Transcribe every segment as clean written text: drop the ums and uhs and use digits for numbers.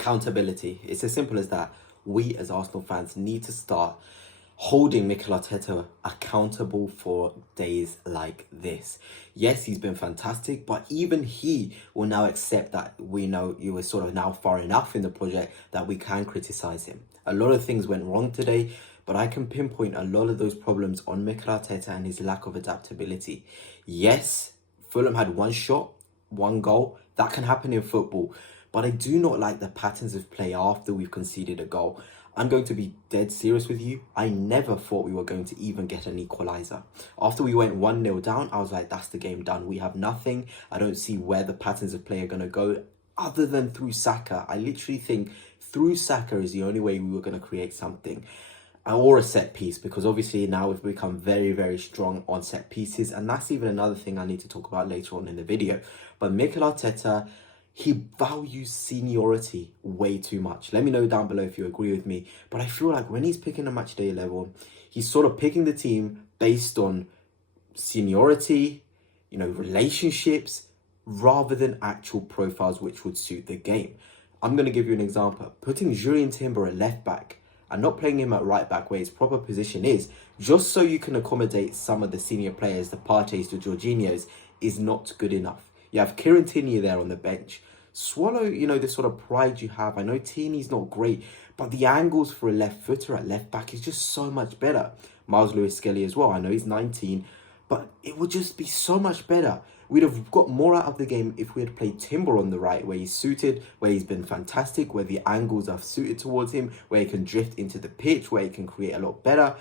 Accountability. It's as simple as that. We as Arsenal fans need to start holding Mikel Arteta accountable for days like this. Yes, he's been fantastic, but even he will now accept that we know he was sort of now far enough in the project that we can criticise him. A lot of things went wrong today, but I can pinpoint a lot of those problems on Mikel Arteta and his lack of adaptability. Yes, Fulham had one shot, one goal. That can happen in football. But I do not like the patterns of play after we've conceded a goal. I'm going to be dead serious with you. I never thought we were going to even get an equaliser. After we went 1-0 down, I was like, that's the game done. We have nothing. I don't see where the patterns of play are going to go other than through Saka. I literally think through Saka is the only way we were going to create something. Or a set piece, because obviously now we've become very, very strong on set pieces. And that's even another thing I need to talk about later on in the video. But Mikel Arteta, he values seniority way too much. Let me know down below if you agree with me. But I feel like when he's picking a match day 11, he's sort of picking the team based on seniority, relationships, rather than actual profiles which would suit the game. I'm going to give you an example. Putting Julian Timber at left back and not playing him at right back where his proper position is, just so you can accommodate some of the senior players, the Partey's, the Jorginhos, is not good enough. You have Kieran Tierney there on the bench. Swallow, the sort of pride you have. I know Tierney's not great, but the angles for a left footer at left back is just so much better. Miles Lewis-Skelly as well. I know he's 19, but it would just be so much better. We'd have got more out of the game if we had played Timber on the right, where he's suited, where he's been fantastic, where the angles are suited towards him, where he can drift into the pitch, where he can create a lot better.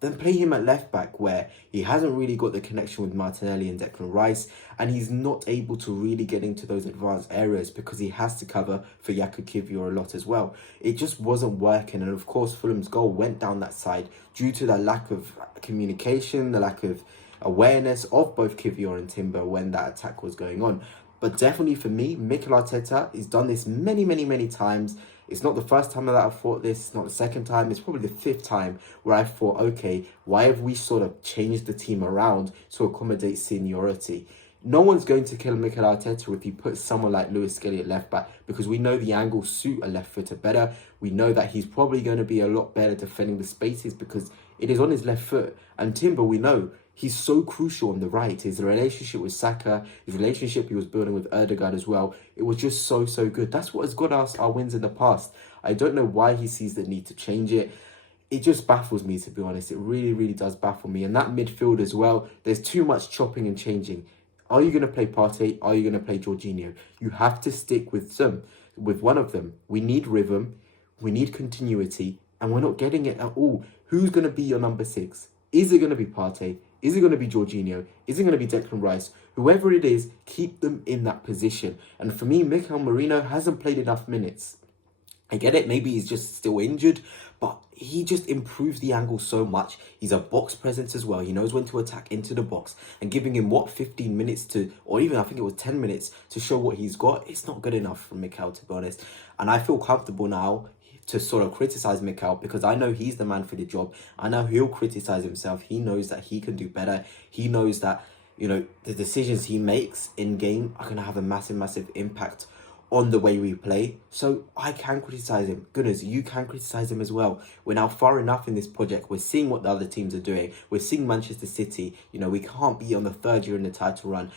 Then play him at left back, where he hasn't really got the connection with Martinelli and Declan Rice, and he's not able to really get into those advanced areas because he has to cover for Jakub Kiwior a lot as well. It just wasn't working, and of course Fulham's goal went down that side due to that lack of communication, the lack of awareness of both Kiwior and Timber when that attack was going on. But definitely for me, Mikel Arteta has done this many times. It's not the first time that I've thought this. It's not the second time. It's probably the fifth time where I thought, okay, why have we sort of changed the team around to accommodate seniority? No one's going to kill Mikel Arteta if he puts someone like Lewis-Skelly at left back, because we know the angles suit a left footer better. We know that he's probably going to be a lot better defending the spaces because it is on his left foot. And Timber, we know, he's so crucial on the right. His relationship with Saka, his relationship he was building with Ødegaard as well, it was just so good. That's what has got us our wins in the past. I don't know why he sees the need to change it. It just baffles me, to be honest. It really does baffle me. And that midfield as well, there's too much chopping and changing. Are you going to play Partey? Are you going to play Jorginho? You have to stick with one of them. We need rhythm, we need continuity, and we're not getting it at all. Who's going to be your number 6? Is it going to be Partey? Is it going to be Jorginho? Is it going to be Declan Rice? Whoever it is, keep them in that position. And for me, Mikel Merino hasn't played enough minutes. I get it, maybe he's just still injured, but he just improves the angle so much. He's a box presence as well. He knows when to attack into the box, and giving him 15 minutes to, or even I think it was 10 minutes to show what he's got, it's not good enough for Mikel, to be honest. And I feel comfortable now to sort of criticize Mikel because I know he's the man for the job. I know he'll criticize himself. He knows that he can do better. He knows that, the decisions he makes in game are going to have a massive impact on the way we play. So I can criticize him. Goodness, you can criticize him as well. We're now far enough in this project. We're seeing what the other teams are doing. We're seeing Manchester City. We can't be on the third year in the title run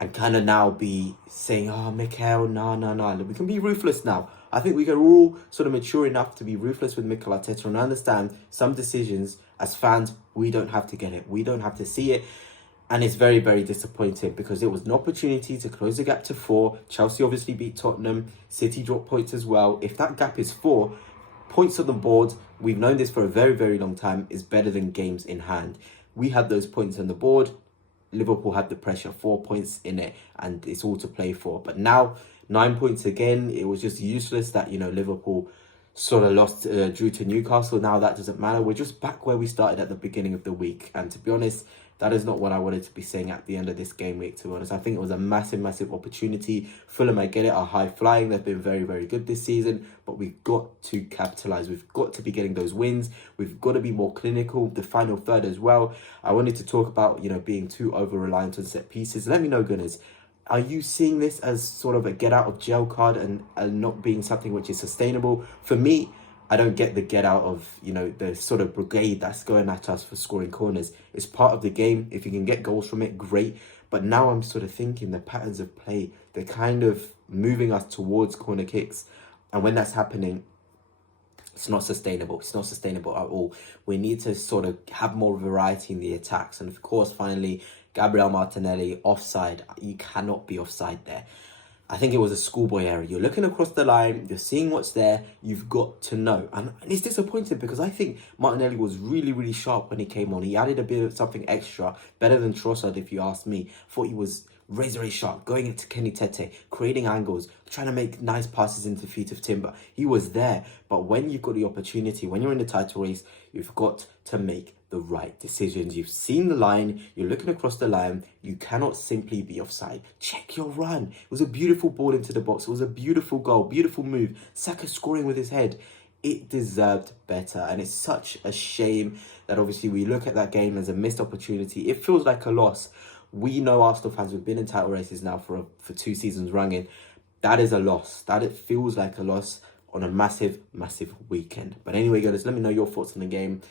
and kind of now be saying, oh, Mikel, no. We can be ruthless now. I think we can all sort of mature enough to be ruthless with Mikel Arteta and understand some decisions as fans, we don't have to get it. We don't have to see it. And it's very disappointing because it was an opportunity to close the gap to 4. Chelsea obviously beat Tottenham. City dropped points as well. If that gap is 4 points on the board, we've known this for a very long time, is better than games in hand. We had those points on the board. Liverpool had the pressure, 4 points in it, and it's all to play for. But now, 9 points again. It was just useless that, Liverpool sort of lost, drew to Newcastle. Now that doesn't matter. We're just back where we started at the beginning of the week. And to be honest, that is not what I wanted to be saying at the end of this game week, to be honest. I think it was a massive opportunity. Fulham, I get it, are high flying. They've been very good this season, but we've got to capitalise. We've got to be getting those wins. We've got to be more clinical. The final third as well. I wanted to talk about, being too over-reliant on set pieces. Let me know, Gunners, Are you seeing this as sort of a get out of jail card and not being something which is sustainable? For me, I don't get the get out of, the sort of brigade that's going at us for scoring corners. It's part of the game. If you can get goals from it, great. But now I'm sort of thinking the patterns of play, they're kind of moving us towards corner kicks. And when that's happening, it's not sustainable. It's not sustainable at all. We need to sort of have more variety in the attacks. And of course, finally, Gabriel Martinelli, offside. You cannot be offside there. I think it was a schoolboy error. You're looking across the line, you're seeing what's there, you've got to know. And it's disappointing because I think Martinelli was really, really sharp when he came on. He added a bit of something extra, better than Trossard if you ask me. Thought he was razor sharp, going into Kenny Tete, creating angles, trying to make nice passes into the feet of Timber. He was there. But when you've got the opportunity, when you're in the title race, you've got to make the right decisions. You've seen the line, you're looking across the line, you cannot simply be offside. Check your run. It was a beautiful ball into the box. It was a beautiful goal, beautiful move. Saka scoring with his head. It deserved better, and it's such a shame that obviously we look at that game as a missed opportunity. It feels like a loss. We know Arsenal fans, we've been in title races now for 2 seasons running. That is a loss. That it feels like a loss on a massive, massive weekend. But anyway, guys, let me know your thoughts on the game.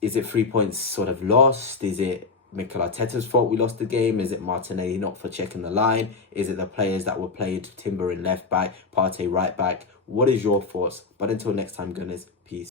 Is it 3 points sort of lost? Is it Mikel Arteta's fault we lost the game? Is it Martinelli not for checking the line? Is it the players that were played, Timber in left back, Partey right back? What is your thoughts? But until next time, Gunners, peace.